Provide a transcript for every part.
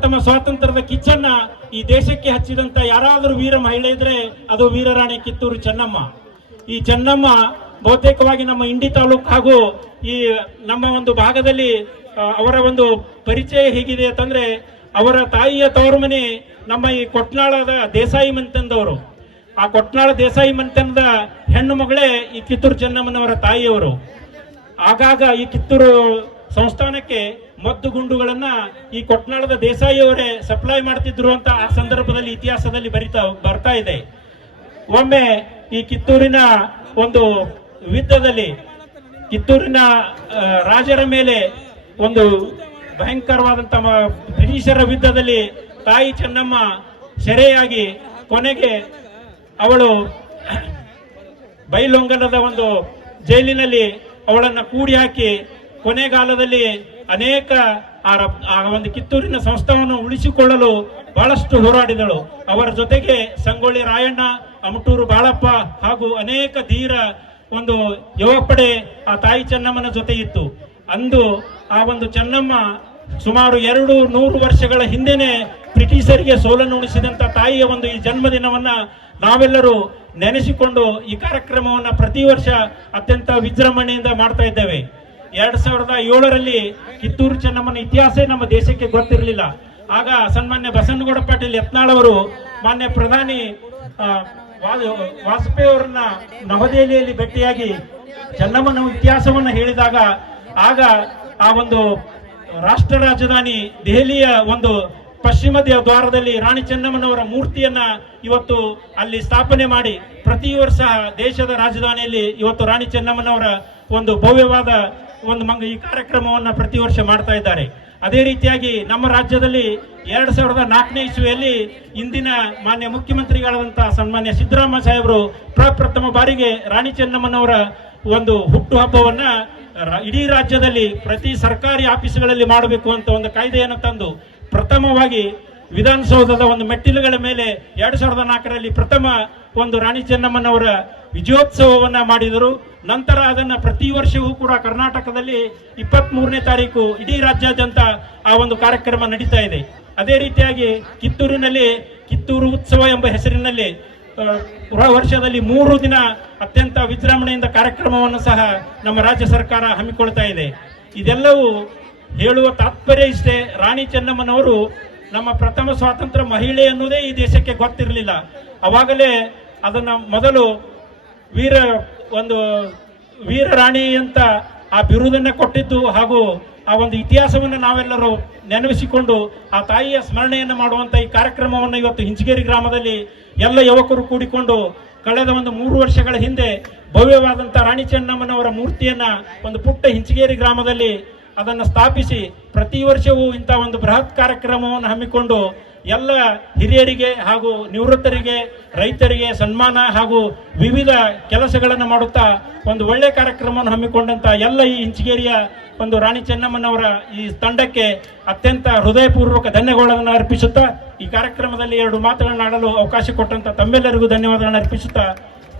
ಪ್ರಪ್ರಥಮ ಸ್ವಾತಂತ್ರ್ಯದ ಕಿಚ್ಚನ್ನ ಈ ದೇಶಕ್ಕೆ ಹಚ್ಚಿದಂತ ಯಾರಾದರೂ ವೀರ ಮಹಿಳೆ ಇದ್ರೆ ಅದು ವೀರರಾಣಿ ಕಿತ್ತೂರು ಚೆನ್ನಮ್ಮ. ಈ ಚೆನ್ನಮ್ಮ ಬಹುತೇಕವಾಗಿ ನಮ್ಮ ಇಂಡಿ ತಾಲೂಕು ಹಾಗೂ ಈ ನಮ್ಮ ಒಂದು ಭಾಗದಲ್ಲಿ ಅವರ ಒಂದು ಪರಿಚಯ ಹೇಗಿದೆ ಅಂತಂದ್ರೆ ಅವರ ತಾಯಿಯ ತವರು ಮನೆ ನಮ್ಮ ಈ ಕೊಟ್ನಾಳದ ದೇಸಾಯಿ ಮಂತಂದವರು ಆ ಕೊಟ್ನಾಳ ದೇಸಾಯಿ ಮಂತನದ ಹೆಣ್ಣು ಮಗಳೇ ಈ ಕಿತ್ತೂರು ಚೆನ್ನಮ್ಮನವರ ತಾಯಿಯವರು. ಆಗಾಗ ಈ ಕಿತ್ತೂರು ಸಂಸ್ಥಾನಕ್ಕೆ ಮದ್ದು ಗುಂಡುಗಳನ್ನ ಈ ಕೊಟ್ನಾಳದ ದೇಸಾಯಿಯವರೇ ಸಪ್ಲೈ ಮಾಡ್ತಿದ್ರು ಅಂತ ಆ ಸಂದರ್ಭದಲ್ಲಿ ಇತಿಹಾಸದಲ್ಲಿ ಬರಿತಾ ಬರ್ತಾ ಇದೆ. ಒಮ್ಮೆ ಈ ಕಿತ್ತೂರಿನ ಒಂದು ಯುದ್ಧದಲ್ಲಿ ಕಿತ್ತೂರಿನ ರಾಜರ ಮೇಲೆ ಒಂದು ಭಯಂಕರವಾದಂತ ಬ್ರಿಟಿಷರ ಯುದ್ಧದಲ್ಲಿ ತಾಯಿ ಚೆನ್ನಮ್ಮ ಸೆರೆಯಾಗಿ ಕೊನೆಗೆ ಅವಳು ಬೈಲೊಂಗನದ ಒಂದು ಜೈಲಿನಲ್ಲಿ ಅವಳನ್ನ ಕೂಡಿ ಹಾಕಿ ಕೊನೆಗಾಲದಲ್ಲಿ ಅನೇಕ ಆ ಒಂದು ಕಿತ್ತೂರಿನ ಸಂಸ್ಥಾನವನ್ನು ಉಳಿಸಿಕೊಳ್ಳಲು ಬಹಳಷ್ಟು ಹೋರಾಡಿದಳು. ಅವರ ಜೊತೆಗೆ ಸಂಗೊಳ್ಳಿ ರಾಯಣ್ಣ, ಅಮಟೂರು ಬಾಳಪ್ಪ ಹಾಗೂ ಅನೇಕ ಧೀರ ಒಂದು ಯುವಪಡೆ ಆ ತಾಯಿ ಚೆನ್ನಮ್ಮನ ಜೊತೆ ಇತ್ತು. ಅಂದು ಆ ಒಂದು ಚೆನ್ನಮ್ಮ ಸುಮಾರು ಎರಡು ನೂರು ವರ್ಷಗಳ ಹಿಂದೆನೆ ಬ್ರಿಟಿಷರಿಗೆ ಸೋಲನ್ನು ಉಣಿಸಿದಂತ ತಾಯಿಯ ಒಂದು ಈ ಜನ್ಮದಿನವನ್ನ ನಾವೆಲ್ಲರೂ ನೆನೆಸಿಕೊಂಡು ಈ ಕಾರ್ಯಕ್ರಮವನ್ನ ಪ್ರತಿ ವರ್ಷ ಅತ್ಯಂತ ವಿಜೃಂಭಣೆಯಿಂದ ಮಾಡ್ತಾ ಇದ್ದೇವೆ. ಎರಡ್ ಸಾವಿರದ ಏಳರಲ್ಲಿ ಕಿತ್ತೂರು ಚೆನ್ನಮ್ಮನ ಇತಿಹಾಸ ನಮ್ಮ ದೇಶಕ್ಕೆ ಗೊತ್ತಿರಲಿಲ್ಲ. ಆಗ ಸನ್ಮಾನ್ಯ ಬಸನಗೌಡ ಪಾಟೀಲ್ ಯತ್ನಾಳ್ ಅವರು ಮಾನ್ಯ ಪ್ರಧಾನಿ ವಾಜಪೇಯಿ ಅವರನ್ನ ನವದೆಹಲಿಯಲ್ಲಿ ಭೇಟಿಯಾಗಿ ಚೆನ್ನಮ್ಮನ ಇತಿಹಾಸವನ್ನು ಹೇಳಿದಾಗ ಆಗ ಆ ಒಂದು ರಾಷ್ಟ್ರ ರಾಜಧಾನಿ ದೆಹಲಿಯ ಒಂದು ಪಶ್ಚಿಮ ದ್ವಾರದಲ್ಲಿ ರಾಣಿ ಚೆನ್ನಮ್ಮನವರ ಮೂರ್ತಿಯನ್ನ ಇವತ್ತು ಅಲ್ಲಿ ಸ್ಥಾಪನೆ ಮಾಡಿ ಪ್ರತಿ ವರ್ಷ ದೇಶದ ರಾಜಧಾನಿಯಲ್ಲಿ ಇವತ್ತು ರಾಣಿ ಚೆನ್ನಮ್ಮನವರ ಒಂದು ಭವ್ಯವಾದ ಒಂದು ಮಂಗ ಈ ಕಾರ್ಯಕ್ರಮವನ್ನು ಪ್ರತಿ ವರ್ಷ ಮಾಡ್ತಾ ಇದ್ದಾರೆ. ಅದೇ ರೀತಿಯಾಗಿ ನಮ್ಮ ರಾಜ್ಯದಲ್ಲಿ ಎರಡು ಸಾವಿರದ ನಾಲ್ಕನೇ ಇಸ್ವಿಯಲ್ಲಿ ಇಂದಿನ ಮಾನ್ಯ ಮುಖ್ಯಮಂತ್ರಿಗಳಾದಂಥ ಸನ್ಮಾನ್ಯ ಸಿದ್ದರಾಮ ಸಾಹೇಬರು ಪ್ರಪ್ರಥಮ ಬಾರಿಗೆ ರಾಣಿ ಚೆನ್ನಮ್ಮನವರ ಒಂದು ಹುಟ್ಟುಹಬ್ಬವನ್ನು ಇಡೀ ರಾಜ್ಯದಲ್ಲಿ ಪ್ರತಿ ಸರ್ಕಾರಿ ಆಫೀಸ್ಗಳಲ್ಲಿ ಮಾಡಬೇಕು ಅಂತ ಒಂದು ಕಾಯ್ದೆಯನ್ನು ತಂದು ಪ್ರಥಮವಾಗಿ ವಿಧಾನಸೌಧದ ಒಂದು ಮೆಟ್ಟಿಲುಗಳ ಮೇಲೆ ಎರಡು ಸಾವಿರದ ನಾಲ್ಕರಲ್ಲಿ ಪ್ರಥಮ ಒಂದು ರಾಣಿ ಚೆನ್ನಮ್ಮನವರ ವಿಜಯೋತ್ಸವವನ್ನ ಮಾಡಿದರು. ನಂತರ ಅದನ್ನು ಪ್ರತಿ ವರ್ಷವೂ ಕೂಡ ಕರ್ನಾಟಕದಲ್ಲಿ ಇಪ್ಪತ್ತ್ ಮೂರನೇ ತಾರೀಕು ಇಡೀ ರಾಜ್ಯಾದ್ಯಂತ ಆ ಒಂದು ಕಾರ್ಯಕ್ರಮ ನಡೀತಾ ಇದೆ. ಅದೇ ರೀತಿಯಾಗಿ ಕಿತ್ತೂರಿನಲ್ಲಿ ಕಿತ್ತೂರು ಉತ್ಸವ ಎಂಬ ಹೆಸರಿನಲ್ಲಿ ವರ್ಷದಲ್ಲಿ ಮೂರು ದಿನ ಅತ್ಯಂತ ವಿಜೃಂಭಣೆಯಿಂದ ಕಾರ್ಯಕ್ರಮವನ್ನು ಸಹ ನಮ್ಮ ರಾಜ್ಯ ಸರ್ಕಾರ ಹಮ್ಮಿಕೊಳ್ತಾ ಇದೆ. ಇದೆಲ್ಲವೂ ಹೇಳುವ ತಾತ್ಪರ್ಯ ಇಷ್ಟೇ. ರಾಣಿ ಚೆನ್ನಮ್ಮನವರು ನಮ್ಮ ಪ್ರಥಮ ಸ್ವಾತಂತ್ರ್ಯ ಮಹಿಳೆ ಅನ್ನೋದೇ ಈ ದೇಶಕ್ಕೆ ಗೊತ್ತಿರಲಿಲ್ಲ. ಅವಾಗಲೇ ಅದನ್ನು ಮೊದಲು ವೀರ, ಒಂದು ವೀರ ರಾಣಿ ಅಂತ ಆ ಬಿರುದನ್ನ ಕೊಟ್ಟಿದ್ದು ಹಾಗೂ ಆ ಒಂದು ಇತಿಹಾಸವನ್ನು ನಾವೆಲ್ಲರೂ ನೆನಪಿಸಿಕೊಂಡು ಆ ತಾಯಿಯ ಸ್ಮರಣೆಯನ್ನು ಮಾಡುವಂತ ಈ ಕಾರ್ಯಕ್ರಮವನ್ನು ಇವತ್ತು ಹಿಂಚಗೇರಿ ಗ್ರಾಮದಲ್ಲಿ ಎಲ್ಲ ಯುವಕರು ಕೂಡಿಕೊಂಡು ಕಳೆದ ಒಂದು ಮೂರು ವರ್ಷಗಳ ಹಿಂದೆ ಭವ್ಯವಾದಂಥ ರಾಣಿ ಚೆನ್ನಮ್ಮನವರ ಮೂರ್ತಿಯನ್ನ ಒಂದು ಪುಟ್ಟ ಹಿಂಚಗೇರಿ ಗ್ರಾಮದಲ್ಲಿ ಅದನ್ನು ಸ್ಥಾಪಿಸಿ ಪ್ರತಿ ವರ್ಷವೂ ಇಂಥ ಒಂದು ಬೃಹತ್ ಕಾರ್ಯಕ್ರಮವನ್ನು ಹಮ್ಮಿಕೊಂಡು ಎಲ್ಲ ಹಿರಿಯರಿಗೆ ಹಾಗೂ ನಿವೃತ್ತರಿಗೆ, ರೈತರಿಗೆ ಸನ್ಮಾನ ಹಾಗೂ ವಿವಿಧ ಕೆಲಸಗಳನ್ನು ಮಾಡುತ್ತಾ ಒಂದು ಒಳ್ಳೆ ಕಾರ್ಯಕ್ರಮವನ್ನು ಹಮ್ಮಿಕೊಂಡಂತ ಎಲ್ಲ ಈ ಇಂಚಗೇರಿಯ ಒಂದು ರಾಣಿ ಚೆನ್ನಮ್ಮನವರ ಈ ತಂಡಕ್ಕೆ ಅತ್ಯಂತ ಹೃದಯಪೂರ್ವಕ ಧನ್ಯವಾದಗಳನ್ನು ಅರ್ಪಿಸುತ್ತಾ, ಈ ಕಾರ್ಯಕ್ರಮದಲ್ಲಿ ಎರಡು ಮಾತುಗಳನ್ನು ಆಡಲು ಅವಕಾಶ ಕೊಟ್ಟಂತ ತಮ್ಮೆಲ್ಲರಿಗೂ ಧನ್ಯವಾದಗಳನ್ನು ಅರ್ಪಿಸುತ್ತಾ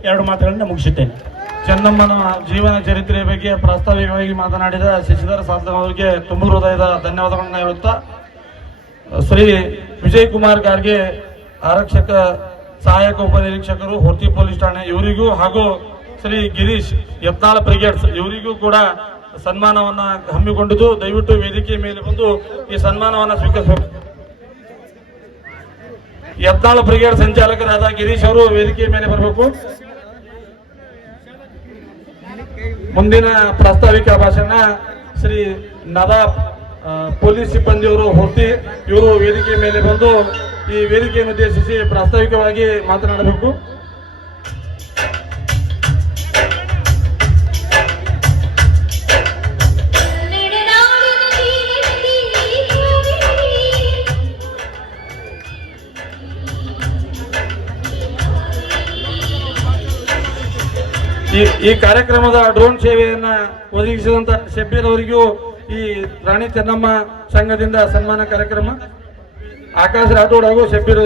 ಎರಡು ಮಾತುಗಳನ್ನು ಮುಗಿಸುತ್ತೇನೆ. ಚೆನ್ನಮ್ಮನ ಜೀವನ ಚರಿತ್ರೆಯ ಬಗ್ಗೆ ಪ್ರಾಸ್ತಾವಿಕವಾಗಿ ಮಾತನಾಡಿದ ಶಶಿಧರ ಸಾಧನ ಅವರಿಗೆ ತುಂಬ ಹೃದಯದ ಧನ್ಯವಾದಗಳನ್ನು ಹೇಳುತ್ತಾ ಶ್ರೀ ವಿಜಯ್ ಕುಮಾರ್ ಗಾರ್ಗೆ ಆರಕ್ಷಕ ಸಹಾಯಕ ಉಪನಿರೀಕ್ಷಕರು, ಹೊರ್ತಿ ಪೊಲೀಸ್ ಠಾಣೆ, ಇವರಿಗೂ ಹಾಗೂ ಶ್ರೀ ಗಿರೀಶ್ ಯತ್ನಾಳ ಬ್ರಿಗೇಡ್ಸ್, ಇವರಿಗೂ ಕೂಡ ಸನ್ಮಾನವನ್ನ ಹಮ್ಮಿಕೊಂಡಿದ್ದು. ದಯವಿಟ್ಟು ವೇದಿಕೆ ಮೇಲೆ ಬಂದು ಈ ಸನ್ಮಾನವನ್ನ ಸ್ವೀಕರಿಸಬೇಕು. ಯತ್ನಾಳ ಬ್ರಿಗೇಡ್ ಸಂಚಾಲಕರಾದ ಗಿರೀಶ್ ಅವರು ವೇದಿಕೆ ಮೇಲೆ ಬರಬೇಕು. ಮುಂದಿನ ಪ್ರಾಸ್ತಾವಿಕ ಭಾಷಣ ಶ್ರೀ ನದಾಬ್ ಪೊಲೀಸ್ ಸಿಬ್ಬಂದಿಯವರು ಹೊತ್ತಿ ಇವರು ವೇದಿಕೆ ಮೇಲೆ ಬಂದು ಈ ವೇದಿಕೆಯನ್ನು ಉದ್ದೇಶಿಸಿ ಪ್ರಾಸ್ತಾವಿಕವಾಗಿ ಮಾತನಾಡಬೇಕು. ಈ ಈ ಕಾರ್ಯಕ್ರಮದ ಡ್ರೋನ್ ಸೇವೆಯನ್ನ ಒದಗಿಸಿದಂತ ಶಬ್ಬೀರ್ ಅವರಿಗೂ ಈ ರಾಣಿ ಚೆನ್ನಮ್ಮ ಸಂಘದಿಂದ ಸನ್ಮಾನ ಕಾರ್ಯಕ್ರಮ ಆಕಾಶ್ ರಾಠೋಡ್ ಹಾಗೂ ಶಬ್ಬೀರ್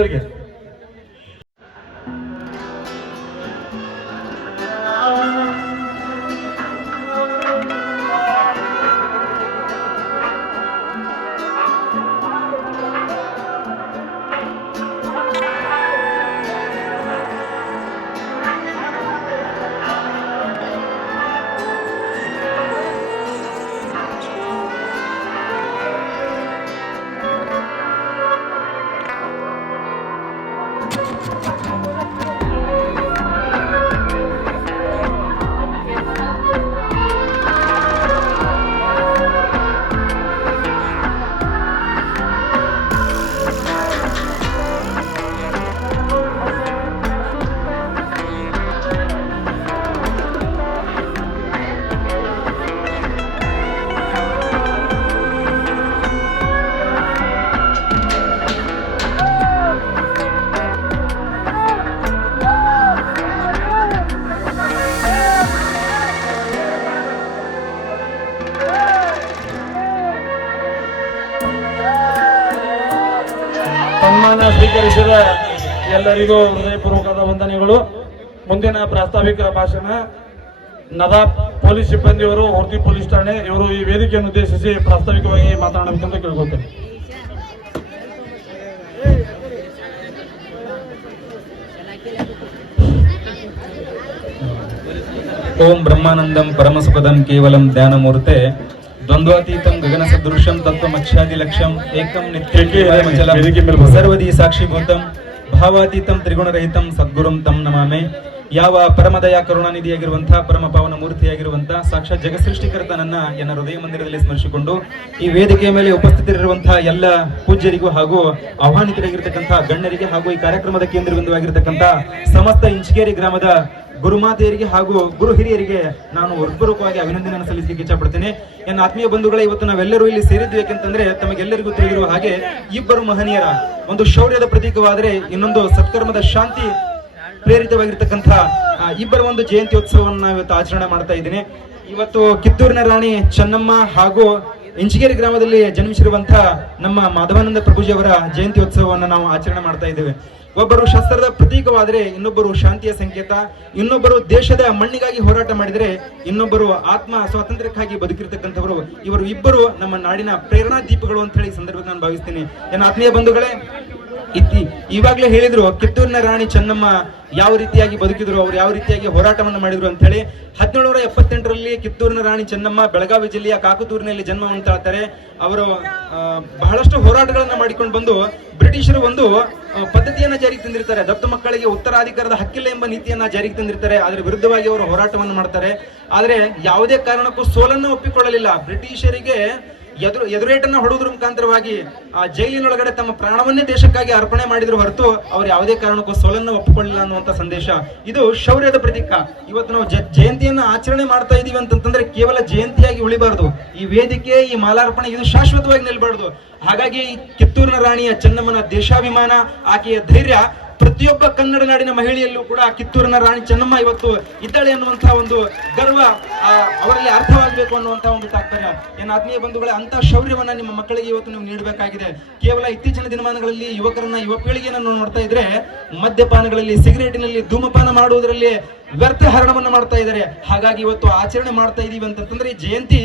ಸನ್ಮಾನ ಸ್ವೀಕರಿಸಿದ ಎಲ್ಲರಿಗೂ ಹೃದಯಪೂರ್ವಕದ ವಂದನೆಗಳು. ಮುಂದಿನ ಪ್ರಾಸ್ತಾವಿಕ ಭಾಷಣ ನದಾಬ್ ಪೊಲೀಸ್ ಸಿಬ್ಬಂದಿಯವರು ಹೊರ್ತಿ ಪೊಲೀಸ್ ಠಾಣೆ. ಇವರು ಈ ವೇದಿಕೆಯನ್ನು ಉದ್ದೇಶಿಸಿ ಪ್ರಾಸ್ತಾವಿಕವಾಗಿ ಮಾತನಾಡಬೇಕಂತ ಕೇಳ್ಕೊತೇನೆ ಓಂ ಬ್ರಹ್ಮಾನಂದಂ ಪರಮಸುಖದಂ ಕೇವಲಂ ಧ್ಯಾನಮೂರ್ತೆ. ದ್ವಂದ್ವಾತೀತಂ ಗಗನ ಸದೃಶಂ ತತ್ವಮಚ್ಛಾದಿ ಲಕ್ಷಂ ಏಕಂ ಬನ್ನಿ. ಸರ್ವದಿ ಸಾಕ್ಷಿಭೂತಂ ಭಾವಾತೀತಂ ತ್ರಿಗುಣರಹಿತಂ ಸದ್ಗುರುಂ ತಂ ನಮಾಮೆ. ಯಾವ ಪರಮದಯ ಕರುಣಾನಿಧಿಯಾಗಿರುವಂತಹ ಪರಮ ಪಾವನ ಮೂರ್ತಿಯಾಗಿರುವಂತಹ ಸಾಕ್ಷಾತ್ ಜಗಸೃಷ್ಟಿಕರ್ತ ನನ್ನ ಎನ್ನ ಹೃದಯ ಮಂದಿರದಲ್ಲಿ ಸ್ಮರಿಸಿಕೊಂಡು ಈ ವೇದಿಕೆಯ ಮೇಲೆ ಉಪಸ್ಥಿತರಿರುವಂತಹ ಎಲ್ಲ ಪೂಜ್ಯರಿಗೂ ಹಾಗೂ ಆಹ್ವಾನಿತರಾಗಿರ್ತಕ್ಕಂತಹ ಗಣ್ಯರಿಗೆ ಹಾಗೂ ಈ ಕಾರ್ಯಕ್ರಮದ ಕೇಂದ್ರ ಬಿಂದುವಾಗಿರ್ತಕ್ಕಂತಹ ಸಮಸ್ತ ಇಂಚಿಗೇರಿ ಗ್ರಾಮದ ಗುರುಮಾತೆಯರಿಗೆ ಹಾಗೂ ಗುರು ಹಿರಿಯರಿಗೆ ನಾನು ಹೃತ್ಪೂರ್ವಕವಾಗಿ ಅಭಿನಂದನೆಯನ್ನು ಸಲ್ಲಿಸಲಿಕ್ಕೆ ಇಚ್ಛಪಡ್ತೇನೆ. ನನ್ನ ಆತ್ಮೀಯ ಬಂಧುಗಳೇ, ಇವತ್ತು ನಾವೆಲ್ಲರೂ ಇಲ್ಲಿ ಸೇರಿದ್ವಿ ಯಾಕೆಂತಂದ್ರೆ ತಮಗೆಲ್ಲರಿಗೂ ತಿಳಿದಿರುವ ಹಾಗೆ ಇಬ್ಬರು ಮಹನೀಯರ ಒಂದು ಶೌರ್ಯದ ಪ್ರತೀಕವಾದರೆ ಇನ್ನೊಂದು ಸತ್ಕರ್ಮದ ಶಾಂತಿ ಪ್ರೇರಿತವಾಗಿರ್ತಕ್ಕಂಥ ಇಬ್ಬರ ಒಂದು ಜಯಂತಿ ಉತ್ಸವವನ್ನು ಇವತ್ತು ಆಚರಣೆ ಮಾಡ್ತಾ ಇದ್ದೀನಿ. ಇವತ್ತು ಕಿತ್ತೂರಿನ ರಾಣಿ ಚೆನ್ನಮ್ಮ ಹಾಗೂ ಇಂಚಿಗೇರಿ ಗ್ರಾಮದಲ್ಲಿ ಜನ್ಮಿಸಿರುವಂತಹ ನಮ್ಮ ಮಾಧವಾನಂದ ಪ್ರಭುಜಿಯವರ ಜಯಂತಿ ಉತ್ಸವವನ್ನು ನಾವು ಆಚರಣೆ ಮಾಡ್ತಾ ಇದ್ದೇವೆ. ಒಬ್ಬರು ಶಸ್ತ್ರದ ಪ್ರತೀಕವಾದರೆ ಇನ್ನೊಬ್ಬರು ಶಾಂತಿಯ ಸಂಕೇತ, ಇನ್ನೊಬ್ಬರು ದೇಶದ ಮಣ್ಣಿಗಾಗಿ ಹೋರಾಟ ಮಾಡಿದರೆ ಇನ್ನೊಬ್ಬರು ಆತ್ಮ ಸ್ವಾತಂತ್ರ್ಯಕ್ಕಾಗಿ ಬದುಕಿರ್ತಕ್ಕಂಥವರು. ಇವರು ಇಬ್ಬರು ನಮ್ಮ ನಾಡಿನ ಪ್ರೇರಣಾ ದೀಪಗಳು ಅಂತ ಹೇಳಿ ಸಂದರ್ಭದಲ್ಲಿ ನಾನು ಭಾವಿಸ್ತೀನಿ. ನನ್ನ ಆತ್ಮೀಯ ಬಂಧುಗಳೇ ಇತ್ತಿ ಇವಾಗ್ಲೇ ಹೇಳಿದ್ರು, ಕಿತ್ತೂರಿನ ರಾಣಿ ಚೆನ್ನಮ್ಮ ಯಾವ ರೀತಿಯಾಗಿ ಬದುಕಿದ್ರು, ಅವ್ರು ಯಾವ ರೀತಿಯಾಗಿ ಹೋರಾಟವನ್ನು ಮಾಡಿದ್ರು ಅಂತ ಹೇಳಿ ಹದಿನೇಳನೂರ ಎಪ್ಪತ್ತೆಂಟರಲ್ಲಿ ಕಿತ್ತೂರಿನ ರಾಣಿ ಚೆನ್ನಮ್ಮ ಬೆಳಗಾವಿ ಜಿಲ್ಲೆಯ ಕಾಕತೂರಿನಲ್ಲಿ ಜನ್ಮವನ್ನು ತಾಳ್ತಾರೆ. ಅವರು ಬಹಳಷ್ಟು ಹೋರಾಟಗಳನ್ನು ಮಾಡಿಕೊಂಡು ಬಂದು, ಬ್ರಿಟಿಷರು ಒಂದು ಪದ್ಧತಿಯನ್ನ ಜಾರಿಗೆ ತಂದಿರ್ತಾರೆ. ದತ್ತು ಮಕ್ಕಳಿಗೆ ಉತ್ತರಾಧಿಕಾರದ ಹಕ್ಕಿಲ್ಲ ಎಂಬ ನೀತಿಯನ್ನ ಜಾರಿಗೆ ತಂದಿರ್ತಾರೆ. ಅದರ ವಿರುದ್ಧವಾಗಿ ಅವರು ಹೋರಾಟವನ್ನು ಮಾಡ್ತಾರೆ. ಆದರೆ ಯಾವುದೇ ಕಾರಣಕ್ಕೂ ಸೋಲನ್ನು ಒಪ್ಪಿಕೊಳ್ಳಲಿಲ್ಲ. ಬ್ರಿಟಿಷರಿಗೆ ಎದುರು ಎದುರೇಟನ್ನ ಹೊಡೋದ್ರ ಮುಖಾಂತರವಾಗಿ, ಆ ಜೈಲಿನೊಳಗಡೆ ತಮ್ಮ ಪ್ರಾಣವನ್ನೇ ದೇಶಕ್ಕಾಗಿ ಅರ್ಪಣೆ ಮಾಡಿದ್ರು ಹೊರತು ಅವ್ರು ಯಾವುದೇ ಕಾರಣಕ್ಕೂ ಸೋಲನ್ನು ಒಪ್ಪಿಕೊಳ್ಳಿಲ್ಲ ಅನ್ನುವಂತ ಸಂದೇಶ. ಇದು ಶೌರ್ಯದ ಪ್ರತೀಕ. ಇವತ್ತು ನಾವು ಜಯಂತಿಯನ್ನ ಆಚರಣೆ ಮಾಡ್ತಾ ಇದೀವಿ ಅಂತಂತಂದ್ರೆ ಕೇವಲ ಜಯಂತಿಯಾಗಿ ಉಳಿಬಾರ್ದು. ಈ ವೇದಿಕೆ, ಈ ಮಾಲಾರ್ಪಣೆ, ಇದು ಶಾಶ್ವತವಾಗಿ ನಿಲ್ಬಾರ್ದು. ಹಾಗಾಗಿ ಕಿತ್ತೂರಿನ ರಾಣಿಯ ಚೆನ್ನಮ್ಮನ ದೇಶಾಭಿಮಾನ, ಆಕೆಯ ಧೈರ್ಯ ಪ್ರತಿಯೊಬ್ಬ ಕನ್ನಡ ನಾಡಿನ ಮಹಿಳೆಯಲ್ಲೂ ಕೂಡ ಕಿತ್ತೂರಿನ ರಾಣಿ ಚೆನ್ನಮ್ಮ ಇವತ್ತು ಇದ್ದಾಳೆ ಅನ್ನುವಂತಹ ಒಂದು ಗರ್ವ ಅವರಲ್ಲಿ ಅರ್ಥವಾಗಬೇಕು ಅನ್ನುವಂತಹ ಒಂದು ತಾತ್ಪರ್ಯ. ಏನು ಆತ್ಮೀಯ ಬಂಧುಗಳೇ ಅಂತ ಶೌರ್ಯವನ್ನ ನಿಮ್ಮ ಮಕ್ಕಳಿಗೆ ಇವತ್ತು ನೀವು ನೀಡಬೇಕಾಗಿದೆ. ಕೇವಲ ಇತ್ತೀಚಿನ ದಿನಮಾನಗಳಲ್ಲಿ ಯುವಕರನ್ನ, ಯುವ ಪೀಳಿಗೆಯನ್ನು ನೋಡ್ತಾ ಇದ್ರೆ ಮದ್ಯಪಾನಗಳಲ್ಲಿ, ಸಿಗರೇಟಿನಲ್ಲಿ ಧೂಮಪಾನ ಮಾಡುವುದರಲ್ಲಿ ವ್ಯರ್ಥ ಹರಣವನ್ನು ಮಾಡ್ತಾ ಇದ್ದಾರೆ. ಹಾಗಾಗಿ ಇವತ್ತು ಆಚರಣೆ ಮಾಡ್ತಾ ಇದೀವಿ ಅಂತಂತಂದ್ರೆ ಈ ಜಯಂತಿ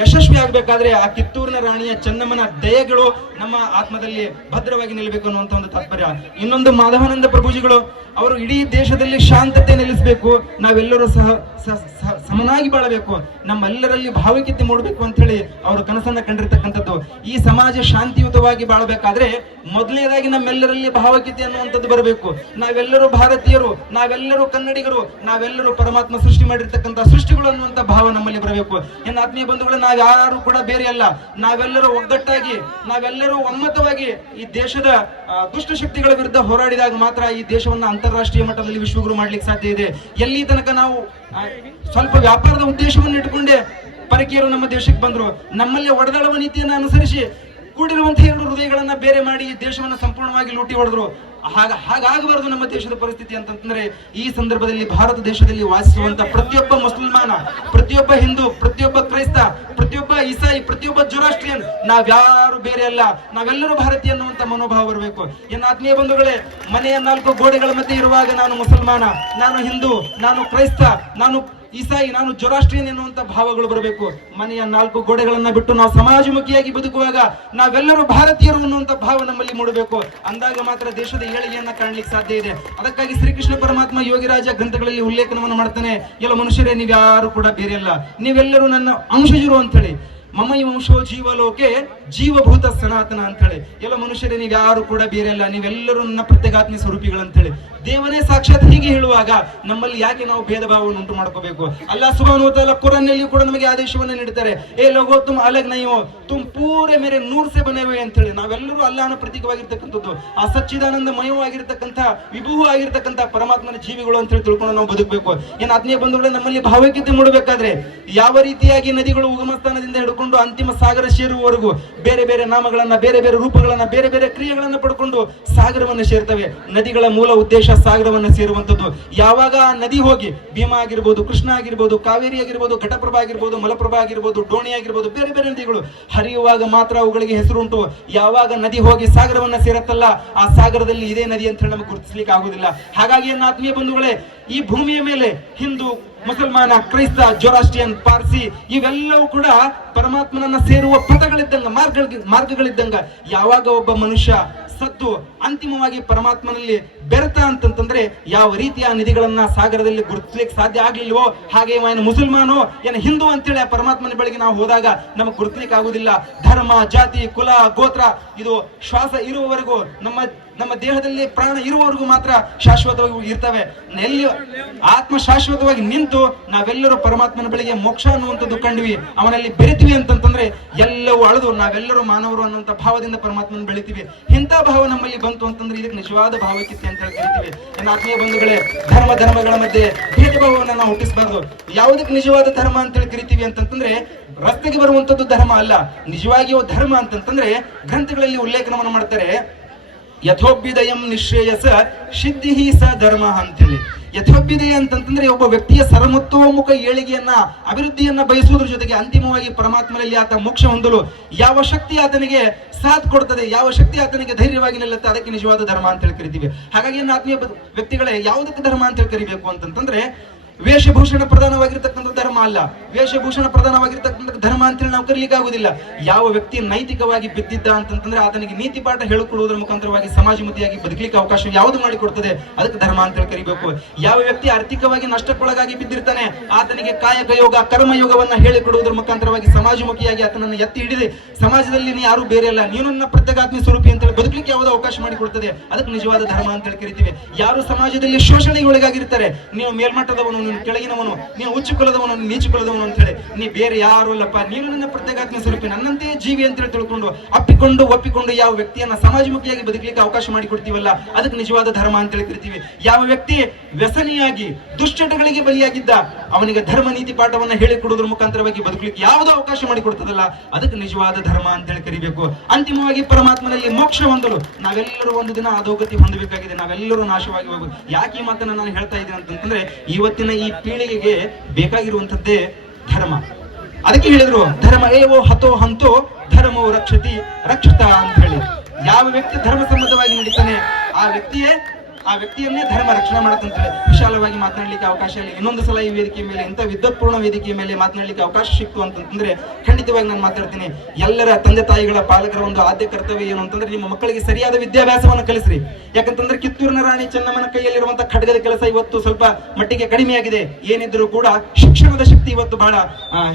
ಯಶಸ್ವಿ ಆಗ್ಬೇಕಾದ್ರೆ ಆ ಕಿತ್ತೂರಿನ ರಾಣಿಯ ಚೆನ್ನಮ್ಮನ ದಯೆಗಳು ನಮ್ಮ ಆತ್ಮದಲ್ಲಿ ಭದ್ರವಾಗಿ ನಿಲ್ಲಬೇಕು ಅನ್ನುವಂತ ಒಂದು ತಾತ್ಪರ್ಯ. ಇನ್ನೊಂದು ಮಾಧವಾನಂದ ಪ್ರಭುಜಿಗಳು, ಅವರು ಇಡೀ ದೇಶದಲ್ಲಿ ಶಾಂತತೆ ನಿಲ್ಲಿಸಬೇಕು ನಾವೆಲ್ಲರೂ ಸಹ ಸಮನಾಗಿ ಬಾಳಬೇಕು. ನಮ್ಮೆಲ್ಲರಲ್ಲಿ ಭಾವೈಕ್ಯತೆ ಮೂಡಬೇಕು ಅಂತ ಹೇಳಿ ಅವರು ಕನಸನ್ನ ಕಂಡಿರ್ತಕ್ಕಂಥದ್ದು. ಈ ಸಮಾಜ ಶಾಂತಿಯುತವಾಗಿ ಬಾಳಬೇಕಾದ್ರೆ ಮೊದಲನೇದಾಗಿ ನಮ್ಮೆಲ್ಲರಲ್ಲಿ ಭಾವೈಕ್ಯತೆ ಅನ್ನುವಂಥದ್ದು ಬರಬೇಕು. ನಾವೆಲ್ಲರೂ ಭಾರತೀಯರು, ನಾವೆಲ್ಲರೂ ಕನ್ನಡಿಗರು ನಾವೆಲ್ಲರೂ ಪರಮಾತ್ಮ ಸೃಷ್ಟಿ ಮಾಡಿರ್ತಕ್ಕಂಥ ಸೃಷ್ಟಿಗಳು ಅನ್ನುವಂಥ ಭಾವ ನಮ್ಮಲ್ಲಿ ಬರಬೇಕು. ಇನ್ನು ಆತ್ಮೀಯ ಬಂಧುಗಳು, ನಾವು ಯಾರು ಕೂಡ ಬೇರೆ ಅಲ್ಲ ನಾವೆಲ್ಲರೂ ಒಗ್ಗಟ್ಟಾಗಿ, ನಾವೆಲ್ಲರೂ ಒಮ್ಮತವಾಗಿ ಈ ದೇಶದ ದುಷ್ಟ ಶಕ್ತಿಗಳ ವಿರುದ್ಧ ಹೋರಾಡಿದಾಗ ಮಾತ್ರ ಈ ದೇಶವನ್ನು ಅಂತಾರಾಷ್ಟ್ರೀಯ ಮಟ್ಟದಲ್ಲಿ ವಿಶ್ವಗುರು ಮಾಡ್ಲಿಕ್ಕೆ ಸಾಧ್ಯ ಇದೆ. ಎಲ್ಲಿ ತನಕ ನಾವು ಸ್ವಲ್ಪ ವ್ಯಾಪಾರದ ಉದ್ದೇಶವನ್ನು ಇಟ್ಟುಕೊಂಡೇ ಪರಕೀಯರು ನಮ್ಮ ದೇಶಕ್ಕೆ ಬಂದರು. ನಮ್ಮಲ್ಲಿ ಒಡೆದಾಳುವ ನೀತಿಯನ್ನು ಅನುಸರಿಸಿ ಕೂಡಿರುವಂತಹ ಎರಡು ಹೃದಯಗಳನ್ನ ಬೇರೆ ಮಾಡಿ ಈ ದೇಶವನ್ನು ಸಂಪೂರ್ಣವಾಗಿ ಲೂಟಿ ಹೊಡೆದ್ರು. ಹಾಗ, ಹಾಗಾಗಬಾರದು ನಮ್ಮ ದೇಶದ ಪರಿಸ್ಥಿತಿ ಅಂತಂದ್ರೆ ಈ ಸಂದರ್ಭದಲ್ಲಿ ಭಾರತ ದೇಶದಲ್ಲಿ ವಾಸಿಸುವಂತ ಪ್ರತಿಯೊಬ್ಬ ಮುಸಲ್ಮಾನ, ಪ್ರತಿಯೊಬ್ಬ ಹಿಂದೂ, ಪ್ರತಿಯೊಬ್ಬ ಕ್ರೈಸ್ತ, ಪ್ರತಿಯೊಬ್ಬ ಇಸಾಯಿ, ಪ್ರತಿಯೊಬ್ಬ ಜುರಾಷ್ಟ್ರಿಯನ್, ನಾವ್ಯಾರು ಬೇರೆ ಅಲ್ಲ. ನಾವೆಲ್ಲರೂ ಭಾರತೀಯ ಅನ್ನುವಂತ ಮನೋಭಾವ ಬರಬೇಕು. ಎನ್ನ ಆತ್ಮೀಯ ಬಂಧುಗಳೇ, ಮನೆಯ ನಾಲ್ಕು ಗೋಡೆಗಳ ಮಧ್ಯೆ ಇರುವಾಗ ನಾನು ಮುಸಲ್ಮಾನ, ನಾನು ಹಿಂದೂ, ನಾನು ಕ್ರೈಸ್ತ, ನಾನು ಇಸಾಯಿ ನಾನು ಜೊರಾಷ್ಟ್ರೀಯನ್ ಎನ್ನುವಂತ ಭಾವಗಳು ಬರಬೇಕು. ಮನೆಯ ನಾಲ್ಕು ಗೋಡೆಗಳನ್ನ ಬಿಟ್ಟು ನಾವು ಸಮಾಜಮುಖಿಯಾಗಿ ಬದುಕುವಾಗ ನಾವೆಲ್ಲರೂ ಭಾರತೀಯರು ಅನ್ನುವಂತ ಭಾವ ನಮ್ಮಲ್ಲಿ ಮೂಡಬೇಕು. ಅಂದಾಗ ಮಾತ್ರ ದೇಶದ ಏಳಿಗೆಯನ್ನ ಕಾಣಲಿಕ್ಕೆ ಸಾಧ್ಯ ಇದೆ. ಅದಕ್ಕಾಗಿ ಶ್ರೀಕೃಷ್ಣ ಪರಮಾತ್ಮ ಯೋಗಿರಾಜ ಗ್ರಂಥಗಳಲ್ಲಿ ಉಲ್ಲೇಖನವನ್ನು ಮಾಡ್ತಾನೆ, ಎಲ್ಲ ಮನುಷ್ಯರೇ, ನೀವ್ಯಾರು ಕೂಡ ಬೇರೆ ಅಲ್ಲ. ನೀವೆಲ್ಲರೂ ನನ್ನ ಅಂಶಜರು ಅಂತ ಹೇಳಿ. ಮಮ ವಂಶೋ ಜೀವಲೋಕೆ ಜೀವಭೂತ ಸನಾತನ ಅಂತ ಹೇಳಿ ಎಲ್ಲ ಮನುಷ್ಯರೇ ನೀವ್ಯಾರು ಕೂಡ ಬೇರೆ ಅಲ್ಲ ನೀವೆಲ್ಲರೂ ನನ್ನ ಪ್ರತ್ಯೇಗಾತ್ಮ ಸ್ವರೂಪಿಗಳಂತೇಳಿ ದೇವನೇ ಸಾಕ್ಷಾತ್ ಹೀಗೆ ಹೇಳುವಾಗ ನಮ್ಮಲ್ಲಿ ಯಾಕೆ ನಾವು ಭೇದ ಭಾವವನ್ನು ಉಂಟು ಮಾಡ್ಕೋಬೇಕು? ಅಲ್ಲಾ ಸುಭಾನುತಲ್ಲ ಕುರನ್ನಲ್ಲಿಯೂ ಕೂಡ ನಮಗೆ ಆದೇಶವನ್ನು ನೀಡುತ್ತಾರೆ. ಏ ಲೋಗೋ ತುಮ್ ಅಲಗ್ ನಯೋ, ತುಮ್ ಪೂರೆ ಮೇರೆ ನೂರ್ ಸೆ ಬನೇವೆ ಅಂತ ಹೇಳಿ ನಾವೆಲ್ಲರೂ ಅಲ್ಲಾನ ಪ್ರತೀಕವಾಗಿರ್ತಕ್ಕಂಥದ್ದು. ಆ ಸಚ್ಚಿದಾನಂದ ಮಯವಾಗಿರ್ತಕ್ಕಂಥ ವಿಭೂ ಆಗಿರ್ತಕ್ಕಂಥ ಪರಮಾತ್ಮನ ಜೀವಿಗಳು ಅಂತ ಹೇಳಿ ತಿಳ್ಕೊಂಡು ನಾವು ಬದುಕಬೇಕು. ಏನ್ ಆತ್ಮೀಯ ಬಂಧುಗಳೇ, ನಮ್ಮಲ್ಲಿ ಭಾವೈಕ್ಯತೆ ಮೂಡಬೇಕಾದ್ರೆ ಯಾವ ರೀತಿಯಾಗಿ ನದಿಗಳು ಉಗಮ ಸ್ಥಾನದಿಂದ ಹಿಡ್ಕೊಂಡು ಪಡ್ಕೊಂಡು ಅಂತಿಮ ಸಾಗರ ಸೇರುವವರೆಗೂ ಬೇರೆ ಬೇರೆ ನಾಮಗಳನ್ನ, ಬೇರೆ ಬೇರೆ ರೂಪಗಳನ್ನ, ಬೇರೆ ಬೇರೆ ಕ್ರಿಯೆಗಳನ್ನ ಪಡ್ಕೊಂಡು ಸಾಗರವನ್ನು ಸೇರ್ತವೆ. ನದಿಗಳ ಮೂಲ ಉದ್ದೇಶ ಸಾಗರವನ್ನು ಸೇರುವಂಥದ್ದು. ಯಾವಾಗ ಆ ನದಿ ಹೋಗಿ ಭೀಮಾ ಆಗಿರ್ಬೋದು, ಕೃಷ್ಣ ಆಗಿರ್ಬೋದು, ಕಾವೇರಿ ಆಗಿರ್ಬೋದು, ಘಟಪ್ರಭಾ ಆಗಿರ್ಬೋದು, ಮಲಪ್ರಭಾ ಆಗಿರ್ಬೋದು, ಡೋಣಿ ಆಗಿರ್ಬೋದು, ಬೇರೆ ಬೇರೆ ನದಿಗಳು ಹರಿಯುವಾಗ ಮಾತ್ರ ಅವುಗಳಿಗೆ ಹೆಸರುಂಟು. ಯಾವಾಗ ನದಿ ಹೋಗಿ ಸಾಗರವನ್ನು ಸೇರತ್ತಲ್ಲ, ಆ ಸಾಗರದಲ್ಲಿ ಇದೇ ನದಿ ಅಂತ ಹೇಳಿ ನಮಗೆ ಗುರುತಿಸ್ಲಿಕ್ಕೆ ಆಗುದಿಲ್ಲ ಹಾಗಾಗಿ ನನ್ನ ಆತ್ಮೀಯ ಬಂಧುಗಳೇ, ಈ ಭೂಮಿಯ ಮೇಲೆ ಹಿಂದೂ ಮುಸಲ್ಮಾನ, ಕ್ರೈಸ್ತ ಜೋರಾಸ್ಟಿಯನ್ ಪಾರ್ಸಿ, ಇವೆಲ್ಲವೂ ಕೂಡ ಪರಮಾತ್ಮನನ್ನ ಸೇರುವ ಪಥಗಳಿದ್ದಂಗ ಮಾರ್ಗ ಮಾರ್ಗಗಳಿದ್ದಂಗ ಯಾವಾಗ ಒಬ್ಬ ಮನುಷ್ಯ ಸತ್ತು ಅಂತಿಮವಾಗಿ ಪರಮಾತ್ಮನಲ್ಲಿ ಬೆರೆತ ಅಂತಂತಂದ್ರೆ ಯಾವ ರೀತಿಯ ನಿಧಿಗಳನ್ನ ಸಾಗರದಲ್ಲಿ ಗುರುತಿಸ್ಲಿಕ್ಕೆ ಸಾಧ್ಯ ಆಗ್ಲಿಲ್ವೋ, ಹಾಗೆ ಏನು ಮುಸಲ್ಮಾನೋ, ಏನು ಹಿಂದೂ ಅಂತೇಳಿ ಆ ಪರಮಾತ್ಮನ ಬಳಿಗೆ ನಾವು ಹೋದಾಗ ನಮಗೆ ಗುರುತಿಸ್ಲಿಕ್ಕೆ ಆಗುದಿಲ್ಲ. ಧರ್ಮ, ಜಾತಿ, ಕುಲ, ಗೋತ್ರ, ಇದು ಶ್ವಾಸ ಇರುವವರೆಗೂ ನಮ್ಮ ನಮ್ಮ ದೇಹದಲ್ಲಿ ಪ್ರಾಣ ಇರುವವರೆಗೂ ಮಾತ್ರ ಶಾಶ್ವತವಾಗಿ ಇರ್ತವೆ. ಎಲ್ಲಿಯೋ ಆತ್ಮ ಶಾಶ್ವತವಾಗಿ ನಿಂತು ನಾವೆಲ್ಲರೂ ಪರಮಾತ್ಮನ ಬೆಳಿಗ್ಗೆ ಮೋಕ್ಷ ಅನ್ನುವಂಥದ್ದು ಕಂಡ್ವಿ, ಅವನಲ್ಲಿ ಬೆರಿತೀವಿ ಅಂತಂತಂದ್ರೆ ಎಲ್ಲವೂ ಅಳದು, ನಾವೆಲ್ಲರೂ ಮಾನವರು ಅನ್ನುವಂಥ ಭಾವದಿಂದ ಪರಮಾತ್ಮನ ಬೆಳಿತೀವಿ ಇಂಥ ಭಾವ ನಮ್ಮಲ್ಲಿ ಬಂತು ಅಂತಂದ್ರೆ ಇದಕ್ಕೆ ನಿಜವಾದ ಭಾವಕ್ಕಿತ್ತು ಅಂತ ಹೇಳಿ ಕರಿತೀವಿ ಆತ್ಮೀಯ ಬಂಧುಗಳೇ, ಧರ್ಮ ಧರ್ಮಗಳ ಮಧ್ಯೆ ಭೇದ ಭಾವವನ್ನು ನಾವು ಹುಟ್ಟಿಸಬಾರ್ದು. ಯಾವುದಕ್ಕೆ ನಿಜವಾದ ಧರ್ಮ ಅಂತೇಳಿ ಕರಿತೀವಿ ಅಂತಂತಂದ್ರೆ ರಸ್ತೆಗೆ ಬರುವಂತದ್ದು ಧರ್ಮ ಅಲ್ಲ. ನಿಜವಾಗಿಯೂ ಧರ್ಮ ಅಂತಂತಂದ್ರೆ ಗ್ರಂಥಗಳಲ್ಲಿ ಉಲ್ಲೇಖನವನ್ನು ಮಾಡ್ತಾರೆ ಯಥೋಭ್ಯುದಯಂ ನಿಶ್ರೇಯಸ ಸಿದ್ಧಿ ಸ ಧರ್ಮ ಅಂತೇಳಿ ಯಥೋಭ್ಯುದಯ ಅಂತಂತಂದ್ರೆ ಒಬ್ಬ ವ್ಯಕ್ತಿಯ ಸರ್ವತೋಮುಖ ಏಳಿಗೆಯನ್ನ, ಅಭಿವೃದ್ಧಿಯನ್ನ ಬಯಸುವುದ್ರ ಜೊತೆಗೆ ಅಂತಿಮವಾಗಿ ಪರಮಾತ್ಮನಲ್ಲಿ ಆತ ಮೋಕ್ಷ ಹೊಂದಲು ಯಾವ ಶಕ್ತಿ ಆತನಿಗೆ ಸಾಥ್ ಕೊಡ್ತದೆ, ಯಾವ ಶಕ್ತಿ ಆತನಿಗೆ ಧೈರ್ಯವಾಗಿ ನಿಲ್ಲುತ್ತೆ, ಅದಕ್ಕೆ ನಿಜವಾದ ಧರ್ಮ ಅಂತ ಹೇಳಿ ಕರಿತೀವಿ. ಹಾಗಾಗಿ ಆತ್ಮೀಯ ವ್ಯಕ್ತಿಗಳೇ, ಯಾವುದಕ್ಕೆ ಧರ್ಮ ಅಂತ ಹೇಳಿ ಕರಿಬೇಕು ಅಂತಂತಂದ್ರೆ ವೇಷಭೂಷಣ ಪ್ರಧಾನವಾಗಿರ್ತಕ್ಕಂಥ ಧರ್ಮ ಅಲ್ಲ. ವೇಷಭೂಷಣ ಪ್ರಧಾನವಾಗಿರ್ತಕ್ಕಂಥ ಧರ್ಮ ಅಂತೇಳಿ ನಾವು ಕರೀಲಿಕ್ಕೆ ಯಾವ ವ್ಯಕ್ತಿ ನೈತಿಕವಾಗಿ ಬಿದ್ದಿದ್ದ ಅಂತಂದ್ರೆ ಆತನಿಗೆ ನೀತಿ ಪಾಠ ಹೇಳಿಕೊಡುವುದರ ಮುಖಾಂತರವಾಗಿ ಸಮಾಜಮುಖಿಯಾಗಿ ಬದುಕಲಿಕ್ಕೆ ಅವಕಾಶ ಯಾವುದು ಮಾಡಿಕೊಡ್ತದೆ? ಅದಕ್ಕೆ ಧರ್ಮ ಅಂತೇಳಿ ಕರಿಬೇಕು. ಯಾವ ವ್ಯಕ್ತಿ ಆರ್ಥಿಕವಾಗಿ ನಷ್ಟಕ್ಕೊಳಗಾಗಿ ಬಿದ್ದಿರ್ತಾನೆ, ಆತನಿಗೆ ಕಾಯಕ ಯೋಗ ಕರ್ಮ ಯೋಗವನ್ನ ಹೇಳಿಕೊಡುವುದರ ಮುಖಾಂತರವಾಗಿ ಸಮಾಜಮುಖಿಯಾಗಿ ಆತನನ್ನು ಎತ್ತಿ ಹಿಡಿದು, ಸಮಾಜದಲ್ಲಿ ಯಾರು ಬೇರೆ ಅಲ್ಲ. ನೀನು ನನ್ನ ಪ್ರತ್ಯೇಕಾತ್ಮ ಸ್ವರೂಪಿ ಅಂತೇಳಿ ಬದುಕಲಿಕ್ಕೆ ಯಾವುದೋ ಅವಕಾಶ ಮಾಡಿಕೊಡ್ತದೆ ಅದಕ್ಕೆ ನಿಜವಾದ ಧರ್ಮ ಅಂತ ಹೇಳಿ ಕರಿತೀವಿ. ಯಾರು ಸಮಾಜದಲ್ಲಿ ಶೋಷಣೆಗೆ ಒಳಗಾಗಿರ್ತಾರೆ, ನೀವು ಮೇಲ್ಮಟ್ಟದವನು, ನೀನು ಕೆಳಗಿನವನು, ನೀನು ಉಚ್ಚು ಕುಲದವನು ನೀಚ ಕುಲದವನು ಅಂತ ಹೇಳಿ. ನೀ ಬೇರೆ ಯಾರು ಅಲ್ಲಪ್ಪ, ನೀನು ನನ್ನ ಪ್ರತ್ಯೇಕಾತ್ಮ ಸ್ವರೂಪಿ ನನ್ನಂತೆ ಜೀವಿ ಅಂತ ಹೇಳಿ ತಿಳ್ಕೊಂಡು ಅಪ್ಪಿಕೊಂಡು, ಒಪ್ಪಿಕೊಂಡು ಯಾವ ವ್ಯಕ್ತಿಯನ್ನ ಸಮಾಜಮುಖಿಯಾಗಿ ಬದುಕಲಿಕ್ಕೆ ಅವಕಾಶ ಮಾಡಿಕೊಡ್ತೀವಲ್ಲ ಅದಕ್ಕೆ ನಿಜವಾದ ಧರ್ಮ ಅಂತ ಹೇಳಿ ಕರಿತೀವಿ. ಯಾವ ವ್ಯಕ್ತಿ ವ್ಯಸನಿಯಾಗಿ, ದುಶ್ಚಟಗಳಿಗೆ ಬಲಿಯಾಗಿದ್ದ, ಅವನಿಗೆ ಧರ್ಮ ನೀತಿ ಪಾಠವನ್ನ ಹೇಳಿಕೊಡೋದ್ರ ಮುಖಾಂತರವಾಗಿ ಬದುಕಲಿಕ್ಕೆ ಯಾವುದೋ ಅವಕಾಶ ಮಾಡಿಕೊಡ್ತದಲ್ಲ ಅದಕ್ಕೆ ನಿಜವಾದ ಧರ್ಮ ಅಂತ ಹೇಳಿ ಕರಿಬೇಕು. ಅಂತಿಮವಾಗಿ ಪರಮಾತ್ಮನಲ್ಲಿ ಮೋಕ್ಷ ಹೊಂದಲು ನಾವೆಲ್ಲರೂ ಒಂದು ದಿನ ಅಧೋಗತಿ ಹೊಂದಬೇಕಾಗಿದೆ, ನಾವೆಲ್ಲರೂ ನಾಶವಾಗಿ ಹೋಗುದು ಯಾಕೆ ಈ ಮಾತನ್ನ ನಾನು ಹೇಳ್ತಾ ಇದ್ದೀನಿ ಅಂತಂದ್ರೆ, ಇವತ್ತಿನ ಈ ಪೀಳಿಗೆಗೆ ಬೇಕಾಗಿರುವಂತದ್ದೇ ಧರ್ಮ. ಅದಕ್ಕೆ ಹೇಳಿದ್ರು, ಧರ್ಮ ಏವೋ ಹತೋ ಹಂತೋ, ಧರ್ಮೋ ರಕ್ಷತಿ ರಕ್ಷತ ಅಂತ ಹೇಳಿ ಯಾವ ವ್ಯಕ್ತಿ ಧರ್ಮ ಸಂಬಂಧವಾಗಿ ನಡೀತಾನೆ, ಆ ವ್ಯಕ್ತಿಯೇ ಆ ವ್ಯಕ್ತಿಯನ್ನೇ ಧರ್ಮ ರಕ್ಷಣೆ ಮಾಡುತ್ತಂತ ಹೇಳಿ ವಿಶಾಲವಾಗಿ ಮಾತನಾಡಲಿಕ್ಕೆ ಅವಕಾಶ ಇಲ್ಲ. ಇನ್ನೊಂದು ಸಲ ಈ ವೇದಿಕೆ ಮೇಲೆ, ಇಂಥ ವಿದ್ವತ್ಪೂರ್ಣ ವೇದಿಕೆಯ ಮೇಲೆ ಮಾತನಾಡಲಿಕ್ಕೆ ಅವಕಾಶ ಸಿಕ್ತು ಅಂತಂದ್ರೆ ಖಂಡಿತವಾಗಿ ನಾನು ಮಾತಾಡ್ತೀನಿ. ಎಲ್ಲರ ತಂದೆ ತಾಯಿಗಳ ಪಾಲಕರ ಒಂದು ಆದ್ಯ ಕರ್ತವ್ಯ ಏನು ಅಂತಂದ್ರೆ ನಿಮ್ಮ ಮಕ್ಕಳಿಗೆ ಸರಿಯಾದ ವಿದ್ಯಾಭ್ಯಾಸವನ್ನು ಕಲಿಸ್ರಿ. ಯಾಕಂತಂದ್ರೆ ಕಿತ್ತೂರಿನ ರಾಣಿ ಚೆನ್ನಮ್ಮನ ಕೈಯಲ್ಲಿರುವಂತಹ ಖಡ್ಗದ ಕೆಲಸ ಇವತ್ತು ಸ್ವಲ್ಪ ಮಟ್ಟಿಗೆ ಕಡಿಮೆಯಾಗಿದೆ ಏನಿದ್ರು ಕೂಡ ಶಿಕ್ಷಣದ ಶಕ್ತಿ ಇವತ್ತು ಬಹಳ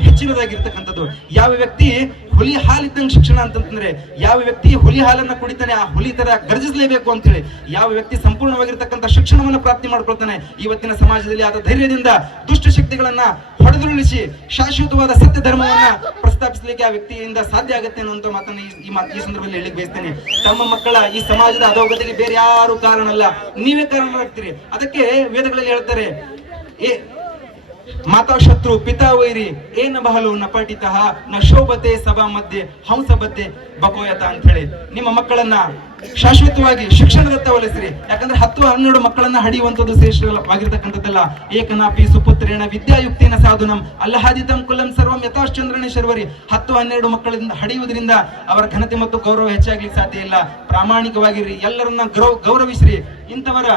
ಹೆಚ್ಚಿನದಾಗಿರ್ತಕ್ಕಂಥದ್ದು. ಯಾವ ವ್ಯಕ್ತಿ ಹುಲಿ ಹಾಲಿದ್ದಂಗೆ ಶಿಕ್ಷಣ ಅಂತಂತಂದ್ರೆ ಯಾವ ವ್ಯಕ್ತಿ ಹುಲಿ ಹಾಲನ್ನ ಕುಡಿತಾನೆ ಆ ಹುಲಿ ತರ ಗರ್ಜಿಸಲೇಬೇಕು ಅಂತ ಹೇಳಿ ಯಾವ ವ್ಯಕ್ತಿ ಸಂಪೂರ್ಣವಾಗಿರ್ತಕ್ಕಂಥ ಶಿಕ್ಷಣವನ್ನು ಪ್ರಾಪ್ತಿ ಮಾಡ್ಕೊಳ್ತಾನೆ ಇವತ್ತಿನ ಸಮಾಜದಲ್ಲಿ ಆದ ಧೈರ್ಯದಿಂದ ದುಷ್ಟ ಶಕ್ತಿಗಳನ್ನ ಹೊಡೆದುರುಳಿಸಿ ಶಾಶ್ವತವಾದ ಸತ್ಯ ಧರ್ಮವನ್ನ ಪ್ರಸ್ತಾಪಿಸಲಿಕ್ಕೆ ಆ ವ್ಯಕ್ತಿಯಿಂದ ಸಾಧ್ಯ ಆಗುತ್ತೆ ಅನ್ನುವಂತ ಮಾತನ್ನ ಈ- ಈ ಸಂದರ್ಭದಲ್ಲಿ ಹೇಳಿಕ್ ಬಯಸ್ತೇನೆ. ತಮ್ಮ ಮಕ್ಕಳ ಈ ಸಮಾಜದ ಅಧೋಗತಿಗೆ ಬೇರೆ ಯಾರು ಕಾರಣ ಅಲ್ಲ. ನೀವೇ ಕಾರಣರಾಗ್ತೀರಿ. ಅದಕ್ಕೆ ವೇದಗಳಲ್ಲಿ ಹೇಳ್ತಾರೆ, ಏ ಮಾತಾ ಶತ್ರು ಪಿತಾ ವೈರಿ ಏನ ಬಹಲು ನ ಪಠಿತಃ ನ ಶೋಭತೆ ಸಭಾ ಮಧ್ಯೆ ಹಂಸ ಬದ್ದೆ ಬಕೋಯತ ಅಂತ ಹೇಳಿ ನಿಮ್ಮ ಮಕ್ಕಳನ್ನ ಶಾಶ್ವತವಾಗಿ ಶಿಕ್ಷಣದತ್ತ ಒಲಿಸ್ರಿ. ಯಾಕಂದ್ರೆ ಹತ್ತು ಹನ್ನೆರಡು ಮಕ್ಕಳನ್ನ ಹಡಿಯುವಂತದ್ದು ಶ್ರೇಷ್ಠವಾಗಿರ್ತಕ್ಕಂಥದ್ದಲ್ಲ ಏಕನಾಪಿ ಸುಪುತ್ರೇಣ ವಿದ್ಯಾಯುಕ್ತೇನ ಸಾಧುನಂ ಅಲ್ಲಹಾದಿತಂ ಕುಲಂ ಸರ್ವಂ ಯಥಾಶ್ಚಂದ್ರನೇ ಶರ್ವರಿ. ಹತ್ತು ಹನ್ನೆರಡು ಮಕ್ಕಳಿಂದ ಹಡಿಯುವುದರಿಂದ ಅವರ ಘನತೆ ಮತ್ತು ಗೌರವ ಹೆಚ್ಚಾಗ್ಲಿಕ್ಕೆ ಸಾಧ್ಯ ಇಲ್ಲ. ಪ್ರಾಮಾಣಿಕವಾಗಿರಿ ಎಲ್ಲರನ್ನ ಗೌರವ ಗೌರವಿಸ್ರಿ. ಇಂಥವರ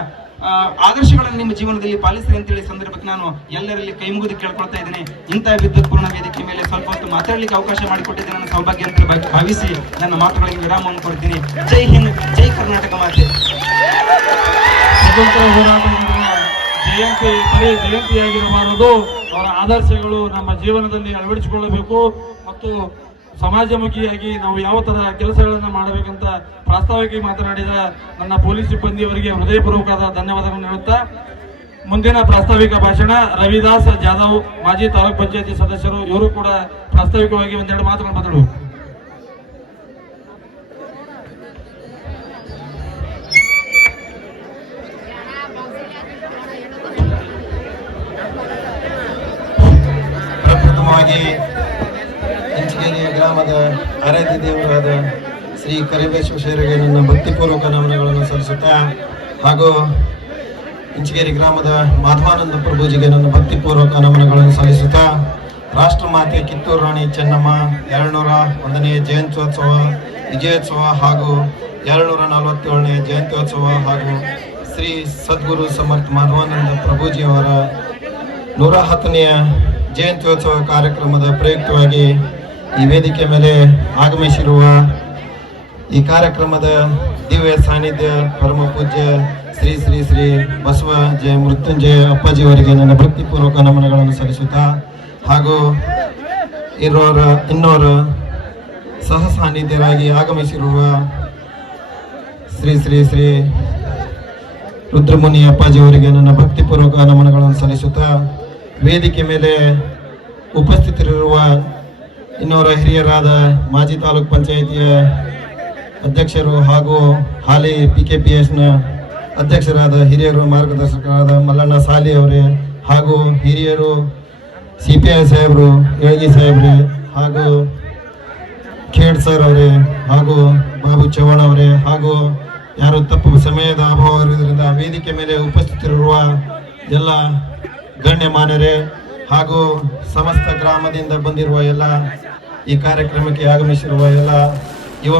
ಆದರ್ಶಗಳನ್ನು ನಿಮ್ಮ ಜೀವನದಲ್ಲಿ ಪಾಲಿಸ್ರಿ ಅಂತೇಳಿ ಸಂದರ್ಭಕ್ಕೆ ನಾನು ಎಲ್ಲರಲ್ಲಿ ಕೈ ಮುಗಿದು ಕೇಳ್ಕೊಳ್ತಾ ಇದ್ದೀನಿ. ಇಂತಹ ವಿದ್ಯುತ್ಪೂರ್ಣ ವೇದಿಕೆ ಮೇಲೆ ಸ್ವಲ್ಪ ಹೊತ್ತು ಮಾತಾಡಲಿಕ್ಕೆ ಅವಕಾಶ ಮಾಡಿಕೊಟ್ಟಿದ್ದೆ. ನನ್ನ ಸೌಭಾಗ್ಯ ಅಂತ ಭಾವಿಸಿ ನನ್ನ ಮಾತುಗಳಿಗೆ ವಿರಾಮವನ್ನು ಕೊಡ್ತೀನಿ ಜೈ ಹಿಂದ್, ಜೈ ಕರ್ನಾಟಕ ಮಾತೆ. ಸ್ವತಂತ್ರ ಜಯಂತಿ ಬರೀ ಜಯಂತಿಯಾಗಿರಬಾರದು. ಅವರ ಆದರ್ಶಗಳು ನಮ್ಮ ಜೀವನದಲ್ಲಿ ಅಳವಡಿಸಿಕೊಳ್ಳಬೇಕು. ಮತ್ತು ಸಮಾಜಮುಖಿಯಾಗಿ ನಾವು ಯಾವ ತರ ಕೆಲಸಗಳನ್ನು ಮಾಡಬೇಕಂತ ಪ್ರಾಸ್ತಾವಿಕವಾಗಿ ಮಾತನಾಡಿದ ನನ್ನ ಪೊಲೀಸ್ ಸಿಬ್ಬಂದಿಯವರಿಗೆ ಹೃದಯಪೂರ್ವಕವಾದ ಧನ್ಯವಾದಗಳನ್ನು ಹೇಳುತ್ತಾ ಮುಂದಿನ ಪ್ರಾಸ್ತಾವಿಕ ಭಾಷಣ ರವಿದಾಸ್ ಜಾಧವ್, ಮಾಜಿ ತಾಲೂಕ್ ಪಂಚಾಯತಿ ಸದಸ್ಯರು, ಇವರು ಕೂಡ ಪ್ರಾಸ್ತಾವಿಕವಾಗಿ ಒಂದೆರಡು ಮಾತುಗಳನ್ನು ಮಾತಾಡುವ ಪ್ರಪ್ರಥಮವಾಗಿ ಗ್ರಾಮದ ಆರಾಧ್ಯ ದೇವರಾದ ಶ್ರೀ ಕರಿಬೇಶ್ವರಿಗೆ ನನ್ನ ಭಕ್ತಿಪೂರ್ವಕ ನಮನಗಳನ್ನು ಸಲ್ಲಿಸುತ್ತಾ ಹಾಗೂ ಇಂಚಗೇರಿ ಗ್ರಾಮದ ಮಾಧವಾನಂದ ಪ್ರಭುಜಿಗೆ ನನ್ನ ಭಕ್ತಿಪೂರ್ವಕ ನಮನಗಳನ್ನು ಸಲ್ಲಿಸುತ್ತಾ ರಾಷ್ಟ್ರಮಾತೆ ಕಿತ್ತೂರು ರಾಣಿ ಚೆನ್ನಮ್ಮ, ಎರಡುನೂರ ಒಂದನೇ ಜಯಂತ್ಯೋತ್ಸವ, ವಿಜಯೋತ್ಸವ ಹಾಗೂ ಎರಡುನೂರ ನಲವತ್ತೇಳನೇ ಜಯಂತ್ಯೋತ್ಸವ ಹಾಗೂ ಶ್ರೀ ಸದ್ಗುರು ಸಮರ್ಥ ಮಾಧವಾನಂದ ಪ್ರಭುಜಿಯವರ ನೂರ ಹತ್ತನೆಯ ಜಯಂತ್ಯೋತ್ಸವ ಕಾರ್ಯಕ್ರಮದ ಪ್ರಯುಕ್ತವಾಗಿ ಈ ವೇದಿಕೆ ಮೇಲೆ ಆಗಮಿಸಿರುವ ಈ ಕಾರ್ಯಕ್ರಮದ ದಿವ್ಯ ಸಾನ್ನಿಧ್ಯ, ಪರಮ ಪೂಜ್ಯ ಶ್ರೀ ಶ್ರೀ ಶ್ರೀ ಬಸವ ಜಯ ಮೃತ್ಯುಂಜಯ ಅಪ್ಪಾಜಿಯವರಿಗೆ ನನ್ನ ಭಕ್ತಿಪೂರ್ವಕ ನಮನಗಳನ್ನು ಸಲ್ಲಿಸುತ್ತಾ ಹಾಗೂ ಇರೋರ, ಇನ್ನೋರ ಸಹ ಸಾನ್ನಿಧ್ಯರಾಗಿ ಆಗಮಿಸಿರುವ ಶ್ರೀ ಶ್ರೀ ಶ್ರೀ ರುದ್ರಮುನಿ ಅಪ್ಪಾಜಿಯವರಿಗೆ ನನ್ನ ಭಕ್ತಿಪೂರ್ವಕ ನಮನಗಳನ್ನು ಸಲ್ಲಿಸುತ್ತಾ ವೇದಿಕೆ ಮೇಲೆ ಉಪಸ್ಥಿತರಿರುವ ಇನ್ನೋರ ಹಿರಿಯರಾದ ಮಾಜಿ ತಾಲೂಕ್ ಪಂಚಾಯಿತಿಯ ಅಧ್ಯಕ್ಷರು ಹಾಗೂ ಹಾಲಿ ಪಿ ಕೆ ಪಿ ಎಸ್ನ ಅಧ್ಯಕ್ಷರಾದ ಹಿರಿಯರು ಮಾರ್ಗದರ್ಶಕರಾದ ಮಲ್ಲಣ್ಣ ಸಾಲಿ ಅವರೇ ಹಾಗೂ ಹಿರಿಯರು ಸಿ ಪಿ ಐ ಸಾಹೇಬರು, ಎಳಗಿ ಸಾಹೇಬ್ರೆ ಹಾಗೂ ಖೇಡ್ ಸರ್ ಅವರೇ ಹಾಗೂ ಬಾಬು ಚವ್ಹಾಣ್ ಅವರೇ ಹಾಗೂ ಯಾರು ತಪ್ಪು ಸಮಯದ ಅಭಾವ ಇರುವುದರಿಂದ ವೇದಿಕೆ ಮೇಲೆ ಉಪಸ್ಥಿತರಿರುವ ಎಲ್ಲ ಗಣ್ಯಮಾನ್ಯರೇ ಹಾಗೂ ಸಮಸ್ತ ಗ್ರಾಮದಿಂದ ಬಂದಿರುವ ಎಲ್ಲ ಈ ಕಾರ್ಯಕ್ರಮಕ್ಕೆ ಆಗಮಿಸಿರುವ ಎಲ್ಲ ಯುವ